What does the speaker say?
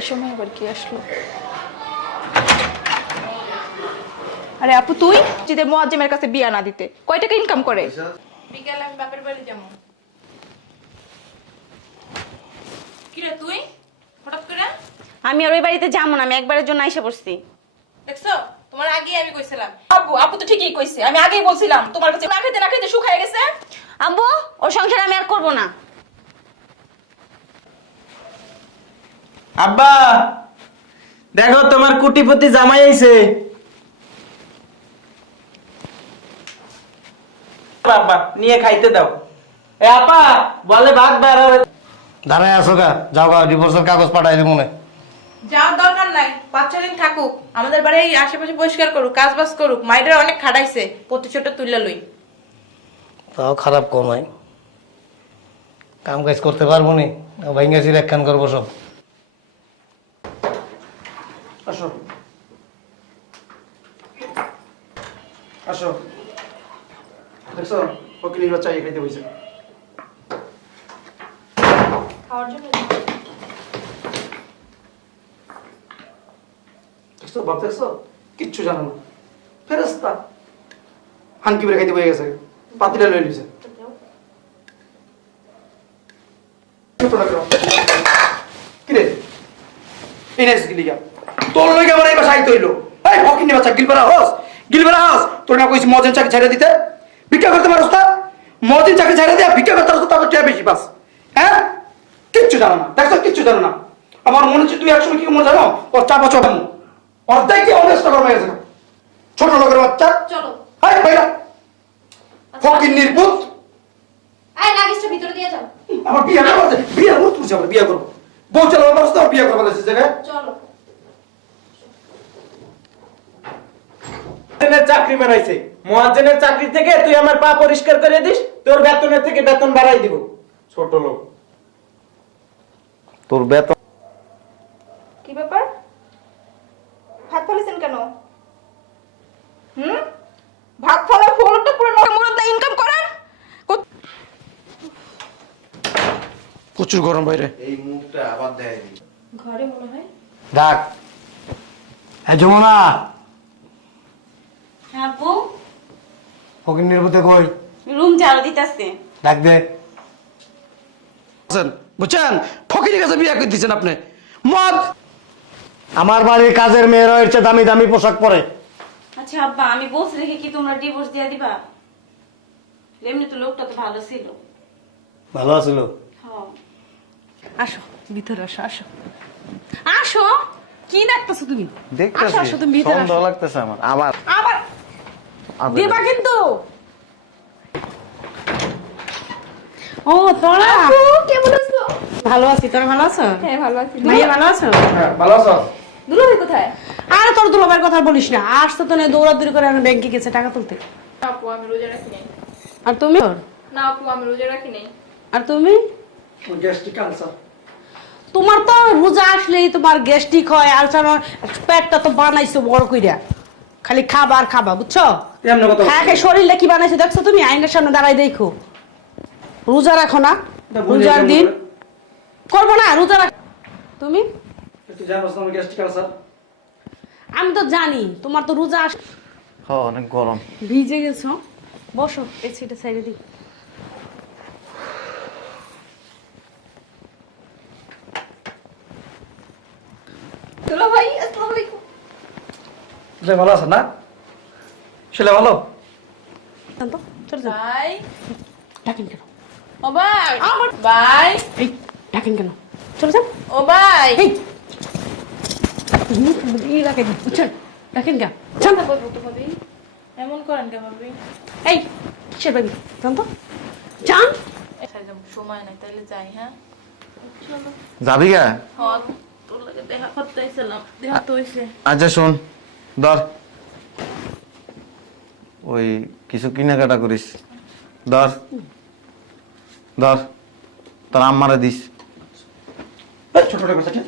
এই সময় আবার কি আসলো? আরে আপু তুই যদি মুয়াজ্জেমের কাছে বিয়া না দিতে কয় টাকা ইনকাম করে? বিকালে আমি বাপের বাড়ি যাবো। কিরে তুই হঠাৎ করে? আমি আর ওই বাড়িতে যাবো না, আমি একবারের জন্য আইসা পড়ছি। দেখছো তোমার আগে আমি কইছিলাম। আপু তো ঠিকই কইছে, আমি আগেই বলছিলাম তোমার কাছে না খাইতে শুকায় গেছে। আব্বু ওর সংসার আমি আর করবো না। আব্বা দেখো তোমার কুটিপতি জামাই আইছে। আব্বা নিয়ে খাইতে দাও। এ আপা বলে ভাত বেড়াবে। দাঁড়ায় আছো গা, যাও গা, ডিভোর্সের কাগজ পাঠাই দিব মনে। যাওয়ার দরকার নাই, 5-6 দিন থাকুক, আমাদের বাড়ি আশেপাশে পরিষ্কার করুক, কাজ বাজ করুক। মাইডার অনেক খাটাইছে, প্রতিশোধ তুইলা লই। তাও খারাপ কমাই, কাম কাজ করতে পারবো নি, ভাইঙ্গাছির একখান করবো সব। আসো আসো, দেখছো ফকিনীর বাচ্চা এই খাইতে বইছে। খাওয়ার জন্য দেখছো বাপ, দেখছো কিচ্ছু জানো না, ফেরেস্তা হানকি বেড়ে খাইতে বয়ে গেছে, পাতিটা লয়ে লিছে। কিরে এই নাইস গিলিগা তোর লইগা আমার এই বাসা আইতে হইলো। এই ফকিনী বাচ্চা গিলবেরা হস, তোর না কইছি মজিন চাকরি ছেড়ে দিতে, ভিক্ষা করতে পারস না? মজিন চাকরি ছেড়ে দিয়া ভিক্ষা করতে পারস, তারপর টিয়া বেশি পাস। হ্যাঁ কিচ্ছু জানো না, দেখছো কিচ্ছু জানো না। আমার মনে হচ্ছে তুই একসময় কি মনে জানো, ওর চাপা চপাম অর্ধেক কি অনেস্ট করা হয়ে গেছে। ছোট লোকের বাচ্চা, চলো। হাই ভাইরা ফকির নির্বুত। এই নাগিসটা ভিতরে দিয়ে যাও। আমার বিয়ে না করতে, বিয়ে করতে তুই যাবে, বিয়ে করবো বউ চালাবার পারস না, বিয়ে করবো বলেছিস জায়গায়। চলো। চাকরি বানাইছে, মুয়াজ্জিনের চাকরি থেকে তুই আমার পা পরিষ্কার করে দিস, তোর বেতনের থেকে বেতন বাড়াই দিব। ছোট লোক, তোর বেতন। কি ব্যাপার? ভাত ফেলেছেন কেন? ভাত ফেলার ফলটা পুরো নরম ইনকাম করেন। প্রচুর গরম বাইরে। এই মুখটা আবার দেয় দি। ঘরে মনে হয়। ডাক হ্যাঁ যমুনা, হ্যাঁ আব্বু, ফকির নির্বুতে কই, রুম ঝাড়ু দিতেছে। ডাক দে। বুঝছেন ফকিরের কাছে বিয়ে করে দিচ্ছেন আপনি। মদ আমার বাড়ির কাজের মেয়েরা এর চেয়ে দামি দামি পোশাক পরে। আচ্ছা আব্বা, আমি বলছি রেখে কি তোমরা ডিভোর্স দিয়ে দিবা? এমনি তো লোকটা তো ভালো ছিল। ভালো আছিল। হ্যাঁ আসো ভিতরে আসো, আসো আসো। কি দেখতেছো তুমি? দেখতেছি আসো, তুমি ভিতরে সন্দেহ আসো। লাগতেছে আমার। আবার আবার দেবা কিন্তু। ও তোরা কেমন আছো? ভালো আছি, তোরা ভালো আছো? হ্যাঁ ভালো আছি। ভাইয়া ভালো আছো? হ্যাঁ ভালো আছো? দুলাভাই কোথায়? আরে তোর দুলাভাইয়ের কথা বলিস না, আসতো তো না, দৌড়াদৌড়ি করে আমি ব্যাংকে গেছে টাকা তুলতে। আপু আমি রোজা রাখি নাই। আর তুমি? না আপু আমি রোজা রাখি নাই। আর তুমি? Gastric ulcer. তোমার তো রোজা আসলেই তোমার গ্যাস্ট্রিক হয়, আলসার হয়, পেটটা তো বানাইছো বড় কইরা, খালি খাবার খাবা, বুঝছো? এমন কথা হ্যাঁ হ্যাঁ, শরীরটা কি বানাইছো দেখছো তুমি? আয়নার সামনে দাঁড়াই দেখো। রোজা রাখো না? রোজার দিন করবো না, রোজা রাখ। তুমি? তুই জানোস না আমার গ্যাস্ট্রিক আলসার? আমি তো জানি তোমার তো রোজা হ্যাঁ অনেক গরম। ভিজে গেছো। বসো, এই সিটে সাইডে দিই। দুলাভাই আসসালামু আলাইকুম। যে ভালো আছে না? ছেলে ভালো? তো চলে যাও। ভাই ডাকেন কেন? ও ভাই ভাই এই ডাকেন কেন? চলে যাও। ও ভাই এই এই ডাকেন, বুঝছেন? ডাকেন কেন? চল। বলবো তো ভাবি, এমন করেন কে ভাবি? এই কিসের বেবি? জান তো জান। সময় নাই, তাইলে যাই। হ্যাঁ চলো। যাবি গা? হ্যাঁ তোর লাগে দেখা করতে আইছিলাম, দেখা তো হইছে। আচ্ছা শোন, ধর ওই কিছু কেনাকাটা করিস, ধর ধর তোর আম্মারে দিস। ছোট লোকের বাচ্চা